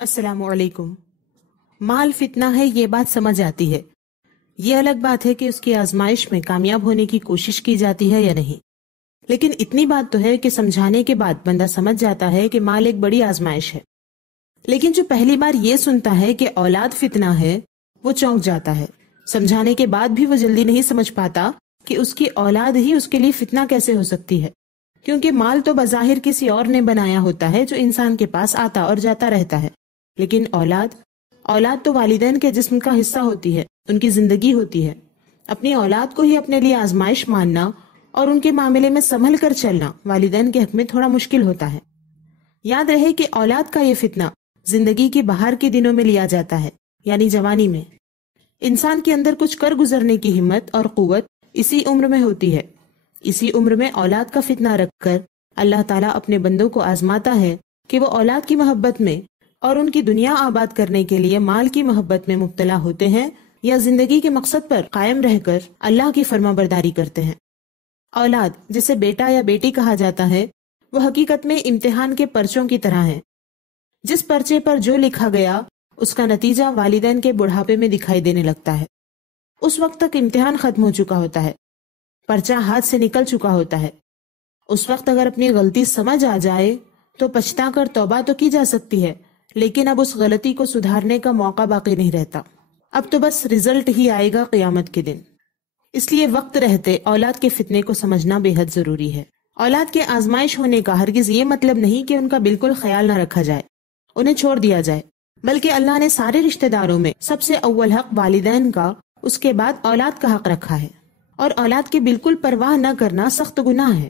السلام علیکم۔ مال فتنہ ہے، یہ بات سمجھ آتی ہے۔ یہ الگ بات ہے کہ اس کی آزمائش میں کامیاب ہونے کی کوشش کی جاتی ہے یا نہیں، لیکن اتنی بات تو ہے کہ سمجھانے کے بعد بندہ سمجھ جاتا ہے کہ مال ایک بڑی آزمائش ہے۔ لیکن جو پہلی بار یہ سنتا ہے کہ اولاد فتنہ ہے، وہ چونک جاتا ہے۔ سمجھانے کے بعد بھی وہ جلدی نہیں سمجھ پاتا کہ اس کی اولاد ہی اس کے لیے فتنہ کیسے ہو سکتی ہے، کیونکہ مال تو بظاہر کسی اور نے بنایا ہوتا ہے جو انسان کے پاس آتا اور جاتا رہتا ہے، لیکن اولاد تو والدین کے جسم کا حصہ ہوتی ہے، ان کی زندگی ہوتی ہے۔ اپنی اولاد کو ہی اپنے لیے آزمائش ماننا اور ان کے معاملے میں سنبھل کر چلنا والدین کے حق میں تھوڑا مشکل ہوتا ہے۔ یاد رہے کہ اولاد کا یہ فتنہ زندگی کی بہار کے دنوں میں لیا جاتا ہے، یعنی جوانی میں۔ انسان کے اندر کچھ کر گزرنے کی ہمت اور قوت اسی عمر میں ہوتی ہے۔ اسی عمر میں اولاد کا فتنہ رکھ کر اللہ تعالیٰ اپنے بندوں کو آزماتا ہے کہ وہ اولاد کی محبت میں اور ان کی دنیا آباد کرنے کے لیے مال کی محبت میں مبتلا ہوتے ہیں یا زندگی کے مقصد پر قائم رہ کر اللہ کی فرما برداری کرتے ہیں۔ اولاد، جسے بیٹا یا بیٹی کہا جاتا ہے، وہ حقیقت میں امتحان کے پرچوں کی طرح ہے۔ جس پرچے پر جو لکھا گیا اس کا نتیجہ والدین کے بڑھاپے میں دکھائی دینے لگتا ہے۔ اس وقت تک امتحان ختم ہو چکا ہوتا ہے، پرچہ ہاتھ سے نکل چکا ہوتا ہے۔ اس وقت اگر اپنی غلطی سمجھ آ جائے تو پچھتا کر توبہ تو کی جا سکتی ہے، لیکن اب اس غلطی کو سدھارنے کا موقع باقی نہیں رہتا۔ اب تو بس رزلٹ ہی آئے گا قیامت کے دن۔ اس لیے وقت رہتے اولاد کے فتنے کو سمجھنا بے حد ضروری ہے۔ اولاد کے آزمائش ہونے کا ہرگز یہ مطلب نہیں کہ ان کا بالکل خیال نہ رکھا جائے، انہیں چھوڑ دیا جائے، بلکہ اللہ نے سارے رشتہ داروں میں سب سے اول حق والدین کا، اس کے بعد اولاد کا حق رکھا ہے، اور اولاد کی بالکل پرواہ نہ کرنا سخت گناہ ہے۔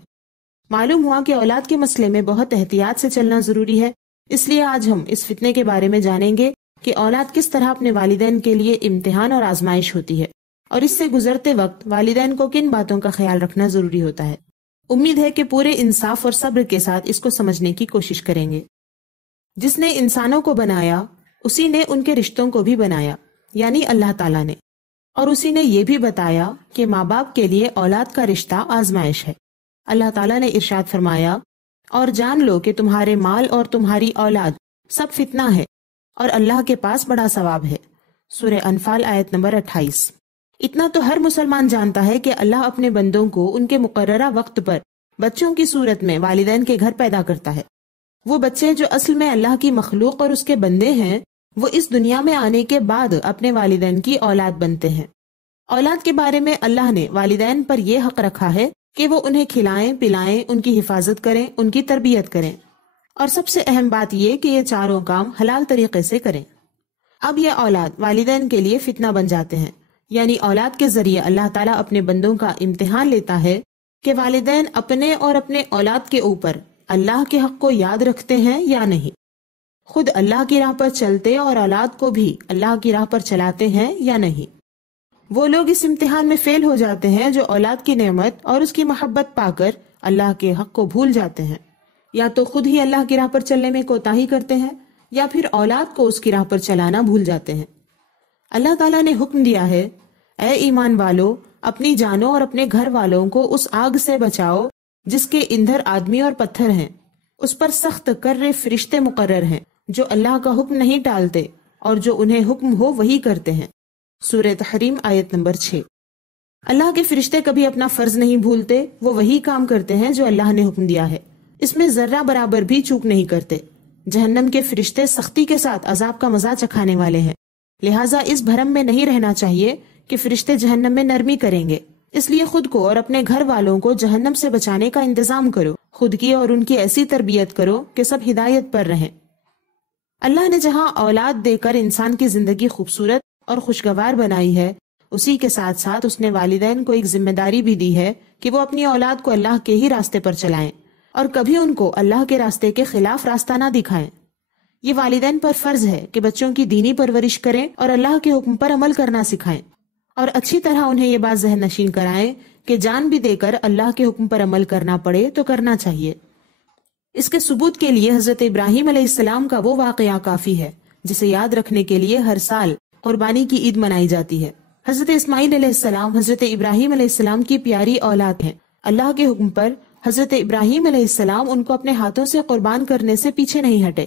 معلوم ہوا کہ اولاد کے مسئلے میں بہت احتیاط سے چلنا ضروری ہے، اس لیے آج ہم اس فتنے کے بارے میں جانیں گے کہ اولاد کس طرح اپنے والدین کے لیے امتحان اور آزمائش ہوتی ہے، اور اس سے گزرتے وقت والدین کو کن باتوں کا خیال رکھنا ضروری ہوتا ہے۔ امید ہے کہ پورے انصاف اور صبر کے ساتھ اس کو سمجھنے کی کوشش کریں گے۔ جس نے انسانوں کو بنایا اسی نے ان کے رشتوں کو بھی بنایا، یعنی اللہ تعالیٰ نے، اور اسی نے یہ بھی بتایا کہ ماں باپ کے لیے اولاد کا رشتہ آزمائش ہے۔ اللہ تعالیٰ نے ارشاد فرمایا، اور جان لو کہ تمہارے مال اور تمہاری اولاد سب فتنہ ہے اور اللہ کے پاس بڑا ثواب ہے۔ سورہ انفال آیت نمبر 28۔ اتنا تو ہر مسلمان جانتا ہے کہ اللہ اپنے بندوں کو ان کے مقررہ وقت پر بچوں کی صورت میں والدین کے گھر پیدا کرتا ہے۔ وہ بچے جو اصل میں اللہ کی مخلوق اور اس کے بندے ہیں، وہ اس دنیا میں آنے کے بعد اپنے والدین کی اولاد بنتے ہیں۔ اولاد کے بارے میں اللہ نے والدین پر یہ حق رکھا ہے کہ وہ انہیں کھلائیں پلائیں، ان کی حفاظت کریں، ان کی تربیت کریں، اور سب سے اہم بات یہ کہ یہ چاروں کام حلال طریقے سے کریں۔ اب یہ اولاد والدین کے لیے فتنہ بن جاتے ہیں، یعنی اولاد کے ذریعے اللہ تعالیٰ اپنے بندوں کا امتحان لیتا ہے کہ والدین اپنے اور اپنے اولاد کے اوپر اللہ کے حق کو یاد رکھتے ہیں یا نہیں، خود اللہ کی راہ پر چلتے اور اولاد کو بھی اللہ کی راہ پر چلاتے ہیں یا نہیں۔ وہ لوگ اس امتحان میں فیل ہو جاتے ہیں جو اولاد کی نعمت اور اس کی محبت پا کر اللہ کے حق کو بھول جاتے ہیں، یا تو خود ہی اللہ کی راہ پر چلنے میں کوتاہی کرتے ہیں یا پھر اولاد کو اس کی راہ پر چلانا بھول جاتے ہیں۔ اللہ تعالیٰ نے حکم دیا ہے، اے ایمان والو، اپنی جانوں اور اپنے گھر والوں کو اس آگ سے بچاؤ جس کے ایندھن آدمی اور پتھر ہیں، اس پر سخت کرے فرشتے مقرر ہیں جو اللہ کا حکم نہیں ٹالتے اور جو انہیں حکم ہو وہی کرتے ہیں۔ سورہ تحریم آیت نمبر 6۔ اللہ کے فرشتے کبھی اپنا فرض نہیں بھولتے، وہ وہی کام کرتے ہیں جو اللہ نے حکم دیا ہے، اس میں ذرہ برابر بھی چوک نہیں کرتے۔ جہنم کے فرشتے سختی کے ساتھ عذاب کا مزہ چکھانے والے ہیں، لہٰذا اس بھرم میں نہیں رہنا چاہیے کہ فرشتے جہنم میں نرمی کریں گے۔ اس لیے خود کو اور اپنے گھر والوں کو جہنم سے بچانے کا انتظام کرو، خود کی اور ان کی ایسی تربیت کرو کہ سب ہدایت پر رہیں۔ اللہ نے جہاں اولاد دے کر انسان کی زندگی خوبصورت اور خوشگوار بنائی ہے، اسی کے ساتھ ساتھ اس نے والدین کو ایک ذمہ داری بھی دی ہے کہ وہ اپنی اولاد کو اللہ کے ہی راستے پر چلائیں اور کبھی ان کو اللہ کے راستے کے خلاف راستہ نہ دکھائیں۔ یہ والدین پر فرض ہے کہ بچوں کی دینی پرورش کریں اور اللہ کے حکم پر عمل کرنا سکھائیں، اور اچھی طرح انہیں یہ بات ذہن نشین کرائیں کہ جان بھی دے کر اللہ کے حکم پر عمل کرنا پڑے تو کرنا چاہیے۔ اس کے ثبوت کے لیے حضرت ابراہیم علیہ السلام کا وہ واقعہ کافی ہے جسے یاد رکھنے کے لیے ہر سال قربانی کی عید منائی جاتی ہے۔ حضرت اسماعیل علیہ السلام حضرت ابراہیم علیہ السلام کی پیاری اولاد ہیں۔ اللہ کے حکم پر حضرت ابراہیم علیہ السلام ان کو اپنے ہاتھوں سے قربان کرنے سے پیچھے نہیں ہٹے،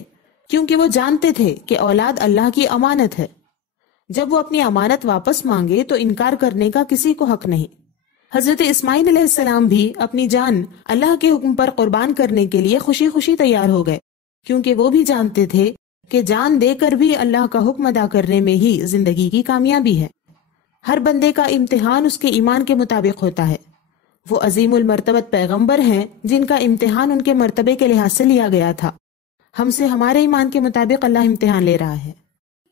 کیونکہ وہ جانتے تھے کہ اولاد اللہ کی امانت ہے. جب وہ اپنی امانت واپس مانگے تو انکار کرنے کا کسی کو حق نہیں. حضرت اسماعیل علیہ السلام بھی اپنی جان اللہ کے حکم پر قربان کرنے کے لیے خوشی خوشی تیار ہو گئے، کیونکہ وہ بھی جانتے تھے کہ جان دے کر بھی اللہ کا حکم ادا کرنے میں ہی زندگی کی کامیابی ہے. ہر بندے کا امتحان اس کے ایمان کے مطابق ہوتا ہے. وہ عظیم المرتبت پیغمبر ہیں جن کا امتحان ان کے مرتبے کے لحاظ سے لیا گیا تھا. ہم سے ہمارے ایمان کے مطابق اللہ امتحان لے رہا ہے.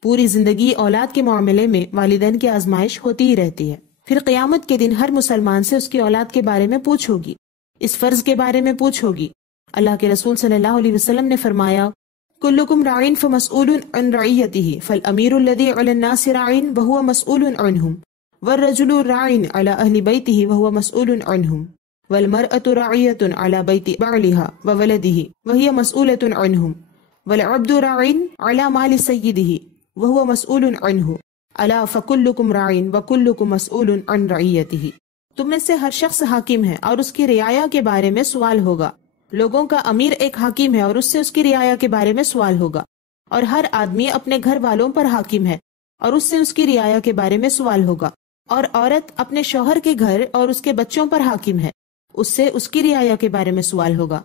پوری زندگی اولاد کے معاملے میں والدین کی آزمائش ہوتی ہی رہتی ہے. پھر قیامت کے دن ہر مسلمان سے اس کی اولاد کے بارے میں پوچھ ہوگی، اس فرض کے بارے میں پوچھ ہوگی. اللہ کے رسول صلی اللہ علیہ وسلم نے فرمایا، کلکم راعین فمسئول عن رعیتہ فالامیر الذی علی الناس راعین وہو مسئول عنہم والرجل راعین علی اہل بیتہ وہو مسئول عنہم والمرأة راعیۃ علی بیت بعلها وولدہ وہی مسئولۃ عنہم والعبد راعین علی مال سیدہ وہو مسئول عنہ الا فکلکم راعین وکلکم مسئول عن رعیتہ. تم میں سے ہر شخص حاکم ہے اور اس کی رعایا کے بارے میں سوال ہوگا. لوگوں کا امیر ایک حاکم ہے اور اس سے اس کی رعایا کے بارے میں سوال ہوگا. اور ہر آدمی اپنے گھر والوں پر حاکم ہے اور اس سے اس کی رعایا کے بارے میں سوال ہوگا. اور عورت اپنے شوہر کے گھر اور اس کے بچوں پر حاکم ہے، اس سے اس کی رعایا کے بارے میں سوال ہوگا.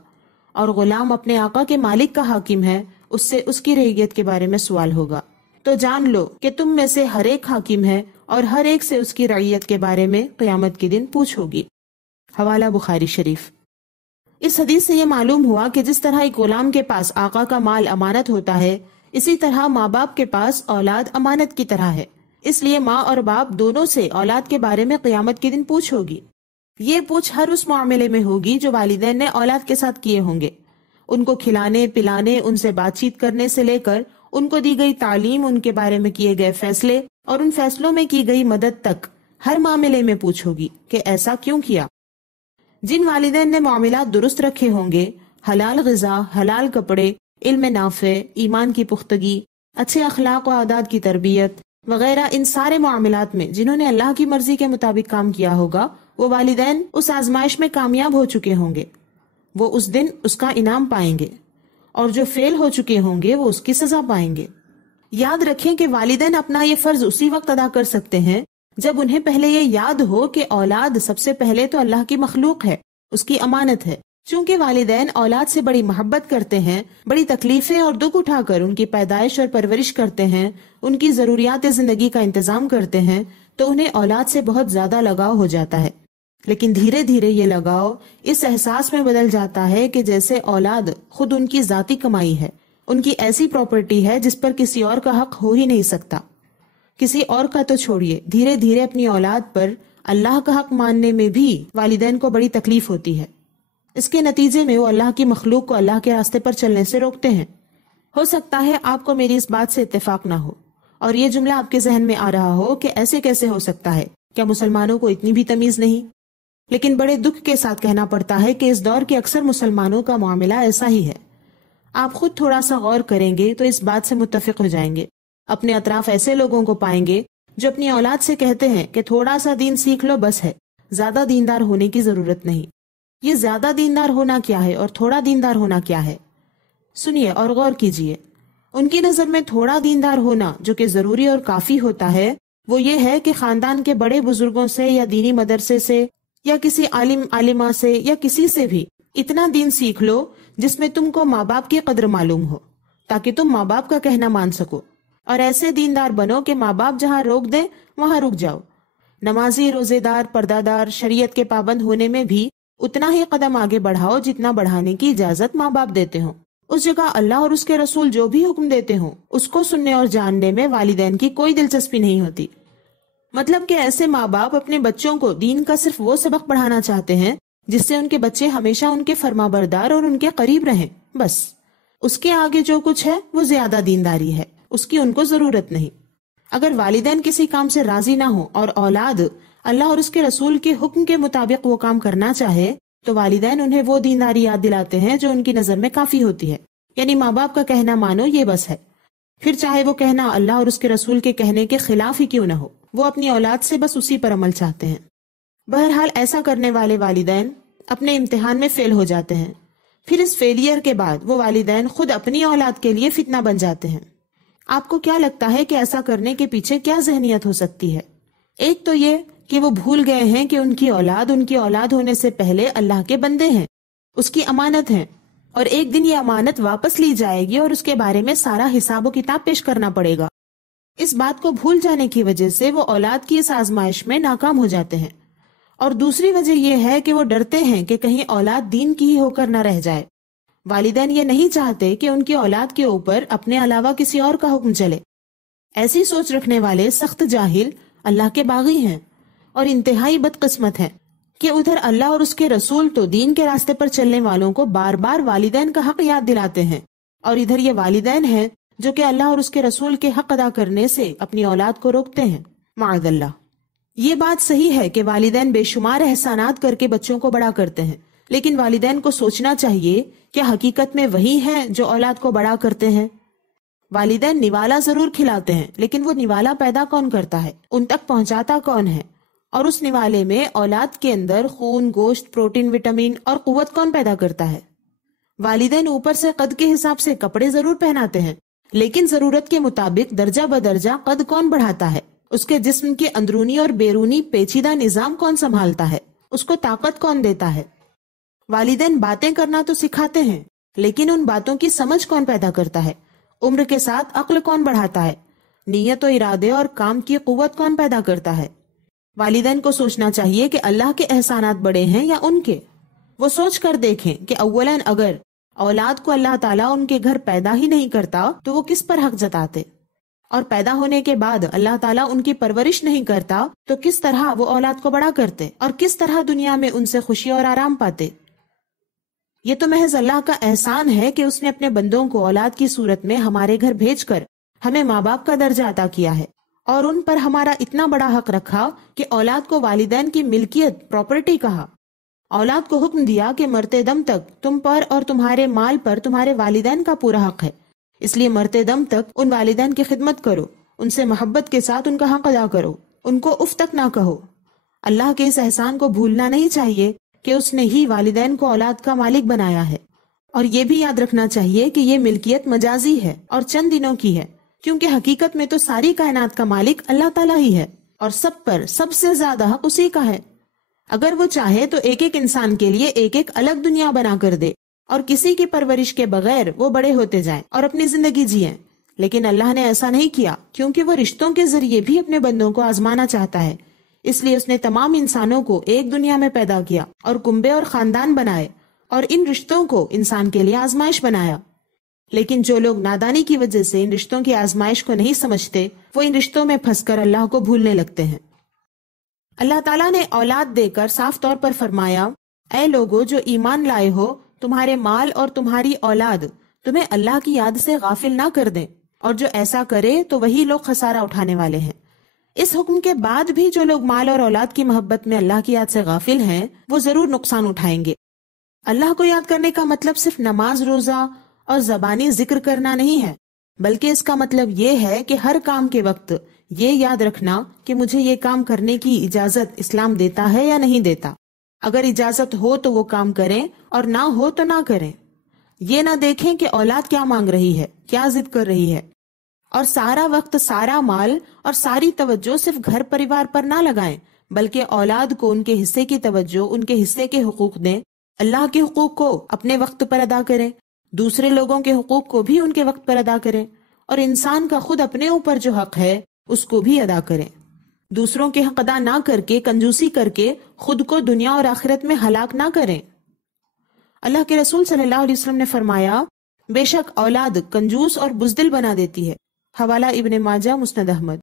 اور غلام اپنے آقا کے مالک کا حاکم ہے، اس سے اس کی رعیت کے بارے میں سوال ہوگا. تو جان لو کہ تم میں سے ہر ایک حاکم ہے اور ہر ایک سے اس کی رعیت کے بارے میں قیامت کے دن پوچھ ہوگی. حوالہ بخاری شریف. اس حدیث سے یہ معلوم ہوا کہ جس طرح ایک غلام کے پاس آقا کا مال امانت ہوتا ہے، اسی طرح ماں باپ کے پاس اولاد امانت کی طرح ہے. اس لیے ماں اور باپ دونوں سے اولاد کے بارے میں قیامت کے دن پوچھ ہوگی. یہ پوچھ ہر اس معاملے میں ہوگی جو والدین نے اولاد کے ساتھ کیے ہوں گے. ان کو کھلانے پلانے، ان سے بات چیت کرنے سے لے کر ان کو دی گئی تعلیم، ان کے بارے میں کیے گئے فیصلے اور ان فیصلوں میں کی گئی مدد تک ہر معاملے میں پوچھ ہوگی کہ ایسا کیوں کیا. جن والدین نے معاملات درست رکھے ہوں گے، حلال غذا، حلال کپڑے، علم نافع، ایمان کی پختگی، اچھے اخلاق و عادات کی تربیت وغیرہ، ان سارے معاملات میں جنہوں نے اللہ کی مرضی کے مطابق کام کیا ہوگا، وہ والدین اس آزمائش میں کامیاب ہو چکے ہوں گے. وہ اس دن اس کا انعام پائیں گے، اور جو فیل ہو چکے ہوں گے وہ اس کی سزا پائیں گے. یاد رکھیں کہ والدین اپنا یہ فرض اسی وقت ادا کر سکتے ہیں جب انہیں پہلے یہ یاد ہو کہ اولاد سب سے پہلے تو اللہ کی مخلوق ہے، اس کی امانت ہے. چونکہ والدین اولاد سے بڑی محبت کرتے ہیں، بڑی تکلیفیں اور دکھ اٹھا کر ان کی پیدائش اور پرورش کرتے ہیں، ان کی ضروریات زندگی کا انتظام کرتے ہیں، تو انہیں اولاد سے بہت زیادہ لگاؤ ہو جاتا ہے. لیکن دھیرے دھیرے یہ لگاؤ اس احساس میں بدل جاتا ہے کہ جیسے اولاد خود ان کی ذاتی کمائی ہے، ان کی ایسی پراپرٹی ہے جس پر کسی اور کا حق ہو ہی نہیں سکتا. کسی اور کا تو چھوڑیے، دھیرے دھیرے اپنی اولاد پر اللہ کا حق ماننے میں بھی والدین کو بڑی تکلیف ہوتی ہے. اس کے نتیجے میں وہ اللہ کی مخلوق کو اللہ کے راستے پر چلنے سے روکتے ہیں. ہو سکتا ہے آپ کو میری اس بات سے اتفاق نہ ہو اور یہ جملہ آپ کے ذہن میں آ رہا ہو کہ ایسے کیسے ہو سکتا ہے، کیا مسلمانوں کو اتنی بھی تمیز نہیں؟ لیکن بڑے دکھ کے ساتھ کہنا پڑتا ہے کہ اس دور کے اکثر مسلمانوں کا معاملہ ایسا ہی ہے. آپ خود تھوڑا سا غور کریں گے تو اس بات سے متفق ہو جائیں گے. اپنے اطراف ایسے لوگوں کو پائیں گے جو اپنی اولاد سے کہتے ہیں کہ تھوڑا سا دین سیکھ لو بس ہے، زیادہ دیندار ہونے کی ضرورت نہیں. یہ زیادہ دیندار ہونا کیا ہے اور تھوڑا دیندار ہونا کیا ہے؟ سنیے اور غور کیجئے. ان کی نظر میں تھوڑا دیندار ہونا جو کہ ضروری اور کافی ہوتا ہے، وہ یہ ہے کہ خاندان کے بڑے بزرگوں سے یا دینی مدرسے سے یا کسی عالم عالمہ سے یا کسی سے بھی اتنا دین سیکھ لو جس میں تم کو ماں باپ کی قدر معلوم ہو، تاکہ تم ماں باپ کا کہنا مان سکو. اور ایسے دیندار بنو کہ ماں باپ جہاں روک دیں وہاں رک جاؤ. نمازی، روزے دار، پردہ دار، شریعت کے پابند ہونے میں بھی اتنا ہی قدم آگے بڑھاؤ جتنا بڑھانے کی اجازت ماں باپ دیتے ہوں. اس جگہ اللہ اور اس کے رسول جو بھی حکم دیتے ہوں اس کو سننے اور جاننے میں والدین کی کوئی دلچسپی نہیں ہوتی. مطلب کہ ایسے ماں باپ اپنے بچوں کو دین کا صرف وہ سبق پڑھانا چاہتے ہیں جس سے ان کے بچے ہمیشہ ان کے فرما بردار اور ان کے قریب رہیں، بس. اس کے آگے جو کچھ ہے وہ زیادہ دینداری ہے، اس کی ان کو ضرورت نہیں. اگر والدین کسی کام سے راضی نہ ہو اور اولاد اللہ اور اس کے رسول کے حکم کے مطابق وہ کام کرنا چاہے تو والدین انہیں وہ دینداری یاد دلاتے ہیں جو ان کی نظر میں کافی ہوتی ہے. یعنی ماں باپ کا کہنا مانو، یہ بس ہے. پھر چاہے وہ کہنا اللہ اور اس کے رسول کے کہنے کے خلاف ہی کیوں نہ ہو، وہ اپنی اولاد سے بس اسی پر عمل چاہتے ہیں. بہرحال ایسا کرنے والے والدین اپنے امتحان میں فیل ہو جاتے ہیں. پھر اس فیلئر کے بعد وہ والدین خود اپنی اولاد کے لیے فتنہ بن جاتے ہیں۔ آپ کو کیا لگتا ہے کہ ایسا کرنے کے پیچھے کیا ذہنیت ہو سکتی ہے؟ ایک تو یہ کہ وہ بھول گئے ہیں کہ ان کی اولاد ہونے سے پہلے اللہ کے بندے ہیں، اس کی امانت ہیں، اور ایک دن یہ امانت واپس لی جائے گی اور اس کے بارے میں سارا حساب و کتاب پیش کرنا پڑے گا۔ اس بات کو بھول جانے کی وجہ سے وہ اولاد کی اس آزمائش میں ناکام ہو جاتے ہیں، اور دوسری وجہ یہ ہے کہ وہ ڈرتے ہیں کہ کہیں اولاد دین کی ہی ہو کر نہ رہ جائے۔ والدین یہ نہیں چاہتے کہ ان کی اولاد کے اوپر اپنے علاوہ کسی اور کا حکم چلے۔ ایسی سوچ رکھنے والے سخت جاہل اللہ کے باغی ہیں اور انتہائی بدقسمت ہیں کہ ادھر اللہ اور اس کے رسول تو دین کے راستے پر چلنے والوں کو بار بار والدین کا حق یاد دلاتے ہیں، اور ادھر یہ والدین ہیں جو کہ اللہ اور اس کے رسول کے حق ادا کرنے سے اپنی اولاد کو روکتے ہیں۔ معاذ اللہ۔ یہ بات صحیح ہے کہ والدین بے شمار احسانات کر کے بچوں کو بڑا کرتے ہیں، لیکن والدین کو سوچنا چاہیے کہ حقیقت میں وہی ہیں جو اولاد کو بڑا کرتے ہیں۔ والدین نوالا ضرور کھلاتے ہیں، لیکن وہ نوالا پیدا کون کرتا ہے، ان تک پہنچاتا کون ہے، اور اس نوالے میں اولاد کے اندر خون، گوشت، پروٹین، وٹامن اور قوت کون پیدا کرتا ہے؟ والدین اوپر سے قد کے حساب سے کپڑے ضرور پہناتے ہیں، لیکن ضرورت کے مطابق درجہ بدرجہ قد کون بڑھاتا ہے؟ اس کے جسم کے اندرونی اور بیرونی پیچیدہ نظام کون سنبھالتا ہے؟ اس کو طاقت کون دیتا ہے؟ والدین باتیں کرنا تو سکھاتے ہیں، لیکن ان باتوں کی سمجھ کون پیدا کرتا ہے؟ عمر کے ساتھ عقل کون بڑھاتا ہے؟ نیت و ارادے اور کام کی قوت کون پیدا کرتا ہے؟ والدین کو سوچنا چاہیے کہ اللہ کے احسانات بڑے ہیں یا ان کے۔ وہ سوچ کر دیکھیں کہ اولاً اگر اولاد کو اللہ تعالیٰ ان کے گھر پیدا ہی نہیں کرتا تو وہ کس پر حق جتاتے، اور پیدا ہونے کے بعد اللہ تعالیٰ ان کی پرورش نہیں کرتا تو کس طرح وہ اولاد کو بڑا کرتے، اور کس طرح دنیا میں ان سے خوشی اور آرام پاتے۔ یہ تو محض اللہ کا احسان ہے کہ اس نے اپنے بندوں کو اولاد کی صورت میں ہمارے گھر بھیج کر ہمیں ماں باپ کا درجہ عطا کیا ہے، اور ان پر ہمارا اتنا بڑا حق رکھا کہ اولاد کو والدین کی ملکیت، پراپرٹی کہا۔ اولاد کو حکم دیا کہ مرتے دم تک تم پر اور تمہارے مال پر تمہارے والدین کا پورا حق ہے، اس لیے مرتے دم تک ان والدین کی خدمت کرو، ان سے محبت کے ساتھ ان کا حق ادا کرو، ان کو اف تک نہ کہو۔ اللہ کے اس احسان کو بھولنا نہیں چاہیے کہ اس نے ہی والدین کو اولاد کا مالک بنایا ہے، اور یہ بھی یاد رکھنا چاہیے کہ یہ ملکیت مجازی ہے اور چند دنوں کی ہے، کیونکہ حقیقت میں تو ساری کائنات کا مالک اللہ تعالیٰ ہی ہے، اور سب پر سب سے زیادہ حق اسی کا ہے۔ اگر وہ چاہے تو ایک ایک انسان کے لیے ایک ایک الگ دنیا بنا کر دے، اور کسی کی پرورش کے بغیر وہ بڑے ہوتے جائیں اور اپنی زندگی جئیں، لیکن اللہ نے ایسا نہیں کیا، کیونکہ وہ رشتوں کے ذریعے بھی اپنے بندوں کو آزمانا چاہتا ہے۔ اس لیے اس نے تمام انسانوں کو ایک دنیا میں پیدا کیا اور کنبے اور خاندان بنائے، اور ان رشتوں کو انسان کے لیے آزمائش بنایا۔ لیکن جو لوگ نادانی کی وجہ سے ان رشتوں کی آزمائش کو نہیں سمجھتے، وہ ان رشتوں میں پھنس کر اللہ کو بھولنے لگتے ہیں۔ اللہ تعالیٰ نے اولاد دے کر صاف طور پر فرمایا، اے لوگو جو ایمان لائے ہو، تمہارے مال اور تمہاری اولاد تمہیں اللہ کی یاد سے غافل نہ کر دیں، اور جو ایسا کرے تو وہی لوگ خسارہ اٹھانے والے ہیں۔ اس حکم کے بعد بھی جو لوگ مال اور اولاد کی محبت میں اللہ کی یاد سے غافل ہیں، وہ ضرور نقصان اٹھائیں گے۔ اللہ کو یاد کرنے کا مطلب صرف نماز، روزہ اور زبانی ذکر کرنا نہیں ہے، بلکہ اس کا مطلب یہ ہے کہ ہر کام کے وقت یہ یاد رکھنا کہ مجھے یہ کام کرنے کی اجازت اسلام دیتا ہے یا نہیں دیتا۔ اگر اجازت ہو تو وہ کام کریں، اور نہ ہو تو نہ کریں۔ یہ نہ دیکھیں کہ اولاد کیا مانگ رہی ہے، کیا ضد کر رہی ہے، اور سارا وقت، سارا مال اور ساری توجہ صرف گھر پریوار پر نہ لگائیں، بلکہ اولاد کو ان کے حصے کی توجہ، ان کے حصے کے حقوق دیں۔ اللہ کے حقوق کو اپنے وقت پر ادا کریں، دوسرے لوگوں کے حقوق کو بھی ان کے وقت پر ادا کریں، اور انسان کا خود اپنے اوپر جو حق ہے اس کو بھی ادا کریں۔ دوسروں کے حق ادا نہ کر کے، کنجوسی کر کے خود کو دنیا اور آخرت میں ہلاک نہ کریں۔ اللہ کے رسول صلی اللہ علیہ وسلم نے فرمایا، بے شک اولاد کنجوس اور بزدل بنا دیتی ہے۔ حوالہ ابن ماجہ، مسند احمد۔